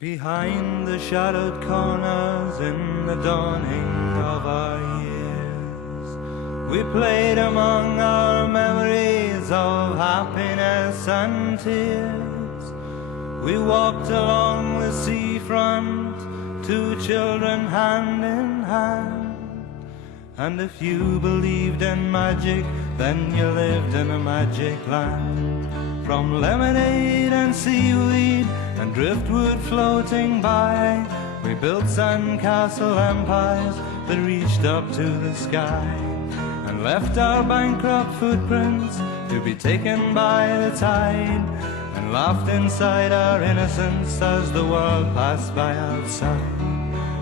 Behind the shadowed corners in the dawning of our years, we played among our memories of happiness and tears. We walked along the seafront, two children hand in hand. And if you believed in magic, then you lived in a magic land. From lemonade and seaweed and driftwood floating by, we built sandcastle empires that reached up to the sky, and left our bankrupt footprints to be taken by the tide, and laughed inside our innocence as the world passed by outside.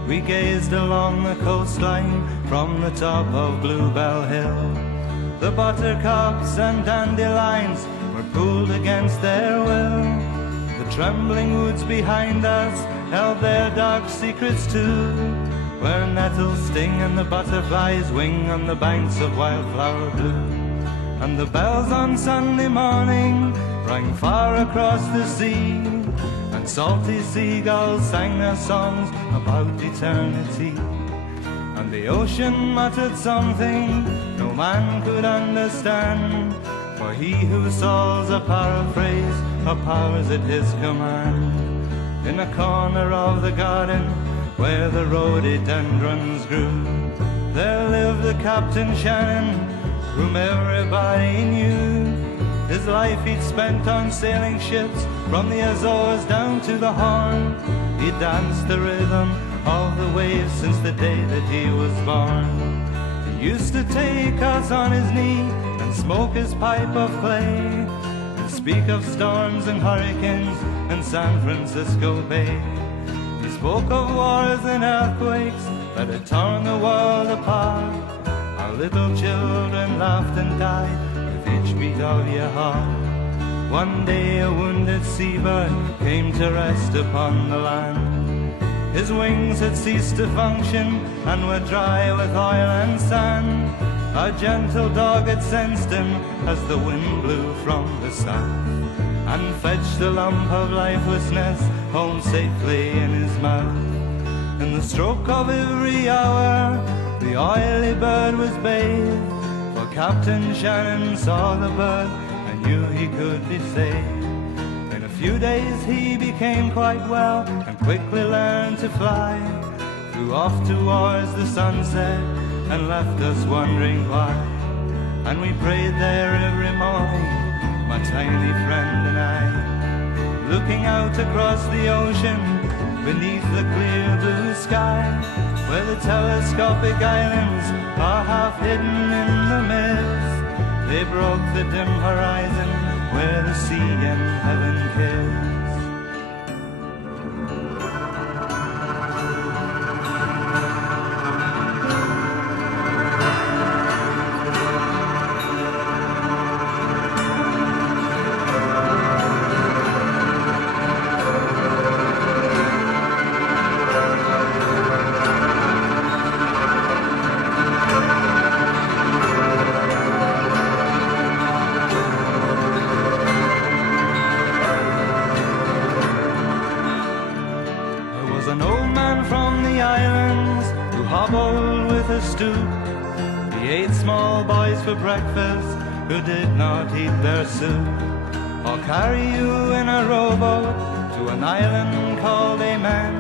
We gazed along the coastline from the top of Bluebell Hill. The buttercups and dandelions were pulled against their will. The trembling woods behind us held their dark secrets too, where nettles sting and the butterflies wing on the banks of wildflower blue. And the bells on Sunday morning rang far across the sea, and salty seagulls sang their songs about eternity. And the ocean muttered something no man could understand, for he who solves a paraphrase powers at his command. In a corner of the garden where the rhododendrons grew, there lived the Captain Shannon, whom everybody knew. His life he'd spent on sailing ships from the Azores down to the Horn. He danced the rhythm of the waves since the day that he was born. He used to take us on his knee and smoke his pipe of clay, and speak of storms and hurricanes and San Francisco Bay. He spoke of wars and earthquakes that had torn the world apart. Our little children laughed and died with each beat of your heart. One day a wounded seabird came to rest upon the land. His wings had ceased to function and were dry with oil and sand. A gentle dog had sensed him as the wind blew from the south, and fetched a lump of lifelessness home safely in his mouth. In the stroke of every hour the oily bird was bathed, for Captain Shannon saw the bird and knew he could be saved. In a few days he became quite well and quickly learned to fly, flew off towards the sunset and left us wondering why. And we prayed there every morning, my tiny friend and I, looking out across the ocean beneath the clear blue sky, where the telescopic islands are half hidden in the mist. They broke the dim horizon where the sea and heaven kiss. Hobbled with a stoop, he ate small boys for breakfast who did not eat their soup, or carry you in a rowboat to an island called Amen,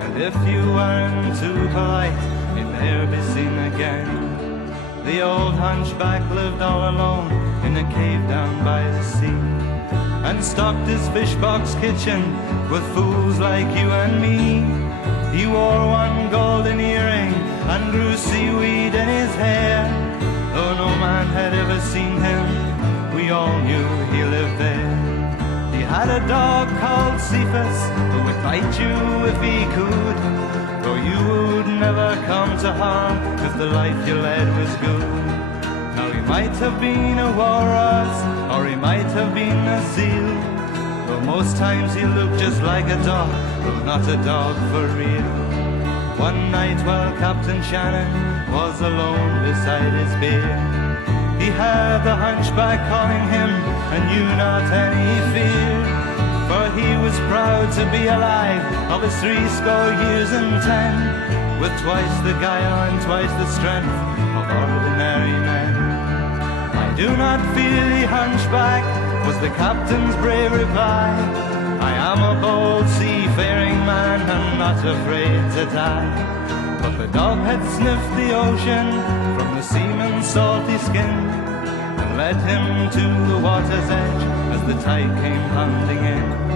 and if you weren't too polite, he'd ne'er be seen again. The old hunchback lived all alone in a cave down by the sea, and stocked his fish box kitchen with fools like you and me. He wore one golden earring and grew seaweed in his hair. Though no man had ever seen him, we all knew he lived there. He had a dog called Cephas who would bite you if he could, though you would never come to harm if the life you led was good. Now he might have been a walrus or he might have been a seal, though most times he looked just like a dog, though not a dog for real. One night while Captain Shannon was alone beside his beer, he heard the hunchback calling him and knew not any fear, for he was proud proud to be alive of his 60 years and 10, with twice the guile and twice the strength of ordinary men. I do not fear the hunchback, was the captain's brave reply. I am a bold seafaring man and not afraid to die. But the dog had sniffed the ocean from the seaman's salty skin, and led him to the water's edge as the tide came pounding in.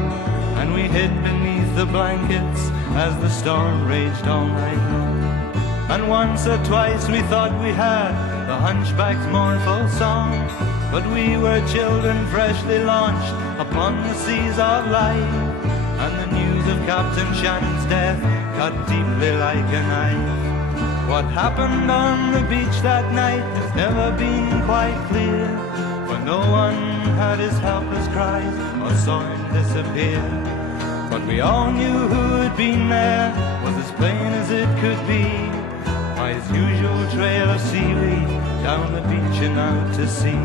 And we hid beneath the blankets as the storm raged all night long. And once or twice we thought we heard the hunchback's mournful song, but we were children freshly launched upon the seas of life, and the news of Captain Shannon's death cut deeply like a knife. What happened on the beach that night has never been quite clear, for no one heard his helpless cries or saw him disappear. But we all knew who had been there was as plain as it could be, by his usual trail of seaweed down the beach and out to sea.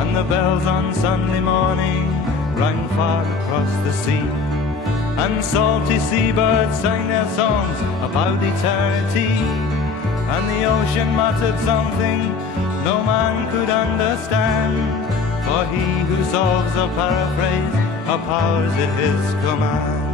And the bells on Sunday morning rang far across the sea, and salty seabirds sang their songs about eternity, and the ocean muttered something no man could understand, for he who solves or paraphrase are powers at his command.